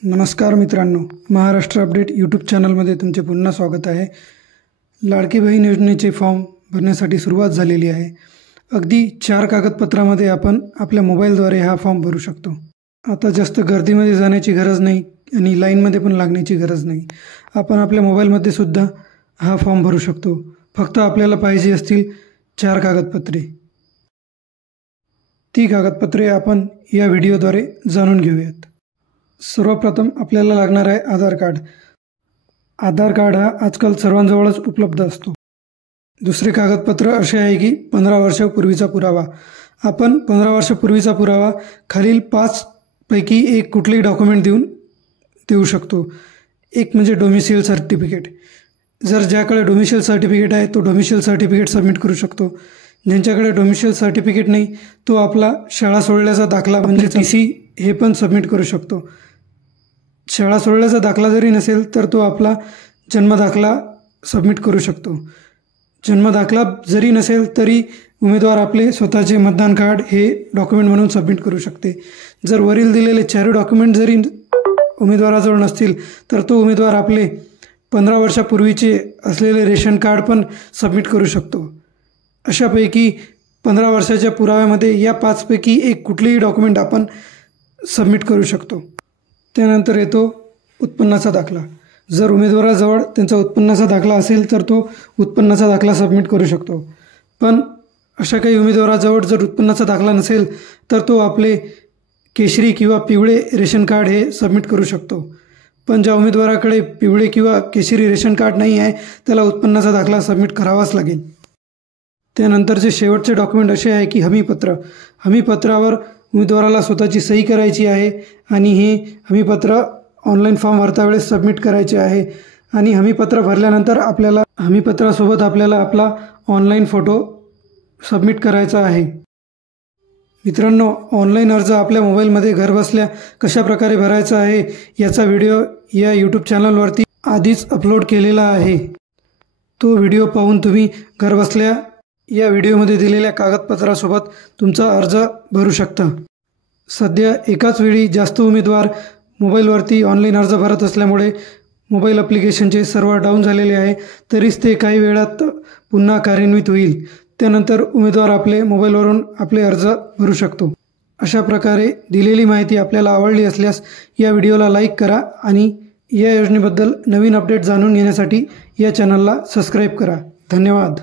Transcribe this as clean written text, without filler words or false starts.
नमस्कार मित्रांनो, Maharashtra update YouTube चॅनलमध्ये तुमचे पुन्हा स्वागत आहे। लाडकी बहीण योजनेचे फॉर्म भरण्यासाठी सुरुवात झालेली आहे। अगदी 4 कागदपत्रांमध्ये आपण आपल्या मोबाईलद्वारे हा फॉर्म भरू शकतो। आता जास्त गर्दीमध्ये जाण्याची गरज नाही आणि लाईनमध्ये पण लागण्याची गरज नाही। आपण आपल्या मोबाईलमध्ये सुद्धा हा फॉर्म भरू शकतो। फक्त आपल्याला पाहिजे असतील 4 कागदपत्रे। ती कागदपत्रे आपण या व्हिडिओद्वारे जाणून घेऊयात। सर्वप्रथम आपल्याला लागणार आहे आधार कार्ड। आधार कार्ड हा आजकाल सर्वांजवळच उपलब्ध असतो। दुसरे कागदपत्र असे आहे की 15 वर्षापूर्वीचा पुरावा। आपण 15 वर्षापूर्वीचा पुरावा खालील 5 पैकी एक कुठलेही डॉक्युमेंट देऊ शकतो। एक म्हणजे डोमिसाइल सर्टिफिकेट। जर ज्याकडे डोमिसाइल सर्टिफिकेट आहे तो डोमिसाइल सर्टिफिकेट सबमिट करू शकतो। ज्यांच्याकडे डोमिसाइल सर्टिफिकेट नाही तो आपला शाळा सोडल्याचा दाखला म्हणजे TC हे पण सबमिट करू शकतो। शाळा सोडल्याचा दाखला जरी नसेल तर तो आपला जन्मदाखला सबमिट करू शकतो। जन्मदाखला जरी नसेल तरी उमेदवार आपले स्वतःचे मतदान कार्ड हे डॉक्युमेंट म्हणून सबमिट करू शकते। जर वरील दिलेले 4 डॉक्युमेंट जरी उमेदवाराजवळ नसतील तर तो उमेदवार आपले 15 वर्षापूर्वीचे असलेले रेशन कार्ड पण सबमिट करू शकतो। अशापैकी 15 वर्षाच्या पुराव्यामध्ये या 5 पैकी एक कुठलेही डॉक्युमेंट आपण सबमिट करू शकतो। त्यानंतर येतो उत्पन्नाचा दाखला। जर उमेदवाराजवळ त्यांचा उत्पन्नाचा दाखला असेल तर तो उत्पन्नाचा दाखला सबमिट करू शकतो। पण अशा काही उमेदवाराजवळ जर उत्पन्नाचा दाखला नसेल तर तो आपले केशरी किंवा पिवळे रेशन कार्ड हे सबमिट करू शकतो। पण ज्या उमेदवाराकडे पिवळे किंवा केशरी रेशन कार्ड नाही आहे त्याला उत्पन्नाचा दाखला सबमिट करावाच लागेल। त्यानंतरचे शेवटचे डॉक्युमेंट असे आहे की हमीपत्र। हमीपत्रावर उमेदवाराला स्वतःची सही करायची आहे आणि हे हमीपत्र ऑनलाईन फॉर्म भरता वेळेस सबमिट करायचे आहे। आणि हमीपत्र भरल्यानंतर आपल्याला हमीपत्रासोबत आपल्याला आपला ऑनलाईन फोटो सबमिट करायचा आहे। मित्रांनो, ऑनलाईन अर्ज आपल्या मोबाईलमध्ये घरबसल्या कशा प्रकारे भरायचा आहे याचा व्हिडिओ या यूट्यूब चॅनलवरती आधीच अपलोड केलेला आहे। तो व्हिडिओ पाहून तुम्ही घरबसल्या या व्हिडिओमध्ये दिलेल्या कागदपत्रासोबत तुमचा अर्ज भरू शकता। सध्या एकाच वेळी जास्त उमेदवार मोबाईलवरती ऑनलाईन अर्ज भरत असल्यामुळे मोबाईल ॲप्लिकेशनचे सर्व्हर डाऊन झालेले आहे। तरीच ते काही वेळात पुन्हा कार्यान्वित होईल। त्यानंतर उमेदवार आपले मोबाईलवरून आपले अर्ज भरू शकतो। अशा प्रकारे दिलेली माहिती आपल्याला आवडली असल्यास या व्हिडिओला लाईक करा आणि या योजनेबद्दल नवीन अपडेट जाणून घेण्यासाठी या चॅनलला सबस्क्राईब करा। धन्यवाद।